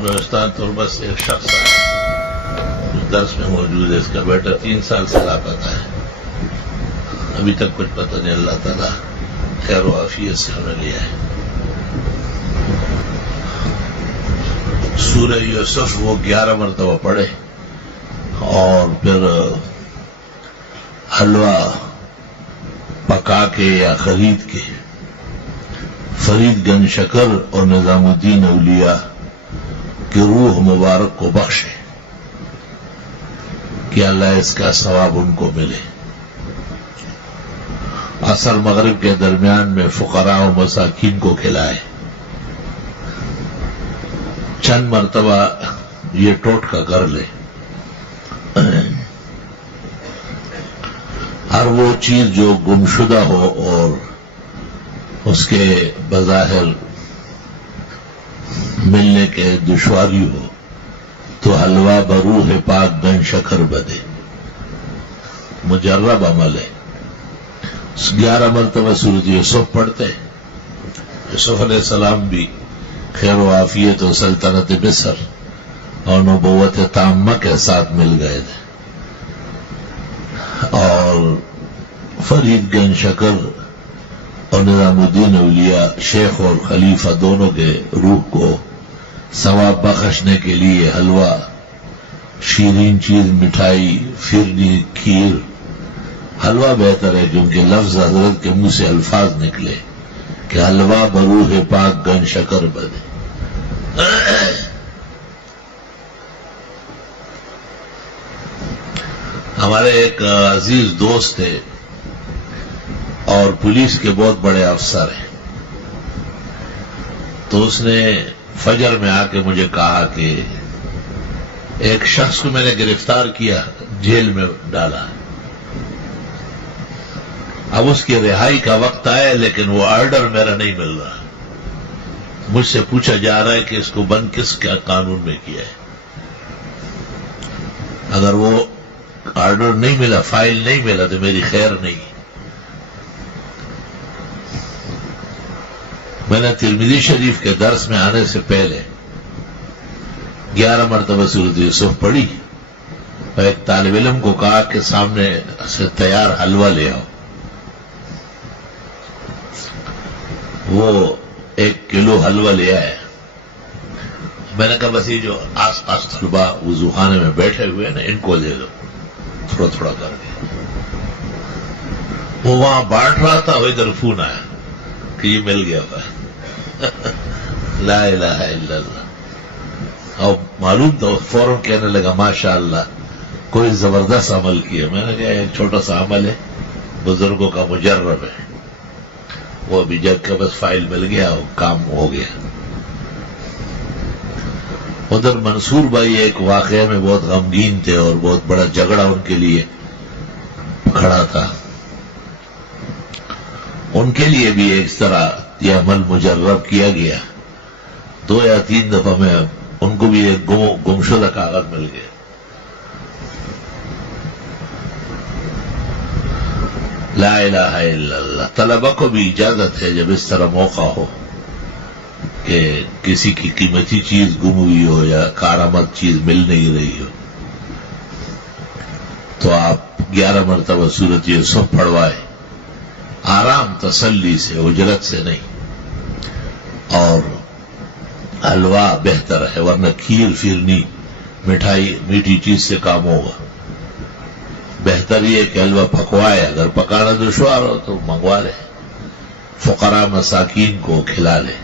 بلوچستان تو بس ایک شخص ہے جو درس میں موجود ہے، اس کا بیٹا 3 سال سے لاپتہ ہے، ابھی تک کچھ پتہ نہیں، اللہ تعالیٰ خیر و عافیت سے ہمیں لیا ہے۔ سورہ یوسف وہ 11 مرتبہ پڑھے اور پھر حلوہ پکا کے یا خرید کے فرید گنج شکر اور نظام الدین اولیاء کی روح مبارک کو بخشے کہ اللہ اس کا ثواب ان کو ملے۔ عصر مغرب کے درمیان میں فقراء و مساکین کو کھلائے۔ چند مرتبہ یہ ٹوٹکا کر لے، ہر وہ چیز جو گمشدہ ہو اور اس کے بظاہر ملنے کے دشواری ہو تو حلوہ بروح پاک گن شکر بدے، مجرب عمل ہے۔ 11 مرتبہ سورۃ یوسف پڑھتے، یوسف علیہ السلام بھی خیر و عافیت و سلطنت مصر اور نبوت تامہ کے ساتھ مل گئے تھے، اور فرید گنج شکر اور نظام الدین اولیاء شیخ اور خلیفہ دونوں کے روح کو ثواب بخشنے کے لیے حلوہ، شیرین چیز، مٹھائی، فرنی، کھیر، حلوہ بہتر ہے کیونکہ لفظ حضرت کے منہ سے الفاظ نکلے کہ حلوہ بروح پاک گن شکر بدے۔ ہمارے ایک عزیز دوست تھے اور پولیس کے بہت بڑے افسر ہیں، تو اس نے فجر میں آ کے مجھے کہا کہ ایک شخص کو میں نے گرفتار کیا، جیل میں ڈالا، اب اس کی رہائی کا وقت آیا لیکن وہ آرڈر میرا نہیں مل رہا، مجھ سے پوچھا جا رہا ہے کہ اس کو بند کس کا قانون میں کیا ہے۔ اگر وہ آرڈر نہیں ملا، فائل نہیں ملا تو میری خیر نہیں۔ میں نے ترمذی شریف کے درس میں آنے سے پہلے 11 مرتبہ سورۃ یوسف پڑھی اور ایک طالب علم کو کہا کہ سامنے سے تیار حلوہ لے آؤ، وہ 1 کلو حلوہ لے آیا۔ میں نے کہا بس یہ جو آس پاس طلبا وضو خانے میں بیٹھے ہوئے ہیں نا، ان کو دے دو تھوڑا تھوڑا کر کے۔ وہ وہاں بانٹ رہا تھا، وہ ادھر فون آیا کہ یہ مل گیا ہوا ہے۔ لا الہ الا اللہ۔ اور معلوم تھا، فوراً کہنے لگا ماشاء اللہ کوئی زبردست عمل کیا۔ میں نے کہا ایک چھوٹا سا عمل ہے، بزرگوں کا مجرب ہے، وہ ابھی جگ کا بس فائل مل گیا اور کام ہو گیا۔ ادھر منصور بھائی ایک واقعے میں بہت غمگین تھے اور بہت بڑا جھگڑا ان کے لیے کھڑا تھا، ان کے لیے بھی اس طرح یہ عمل مجرب کیا گیا۔ 2 یا 3 دفعہ میں ان کو بھی ایک گمشدہ کاغذ مل گیا۔ لا الہ الا اللہ۔ طلبہ کو بھی اجازت ہے جب اس طرح موقع ہو کہ کسی کی قیمتی چیز گم ہوئی ہو یا کارآمد چیز مل نہیں رہی ہو، تو آپ 11 مرتبہ سورۃ یوسف پڑھوائے، آرام تسلی سے، اجرت سے نہیں۔ اور حلوہ بہتر ہے، ورنہ کھیر، فرنی، مٹھائی، میٹھی چیز سے کام ہوگا۔ بہتر یہ کہ حلوہ پکوائے، اگر پکانا دشوار ہو تو منگوا لے، فقراء مساکین کو کھلا لے۔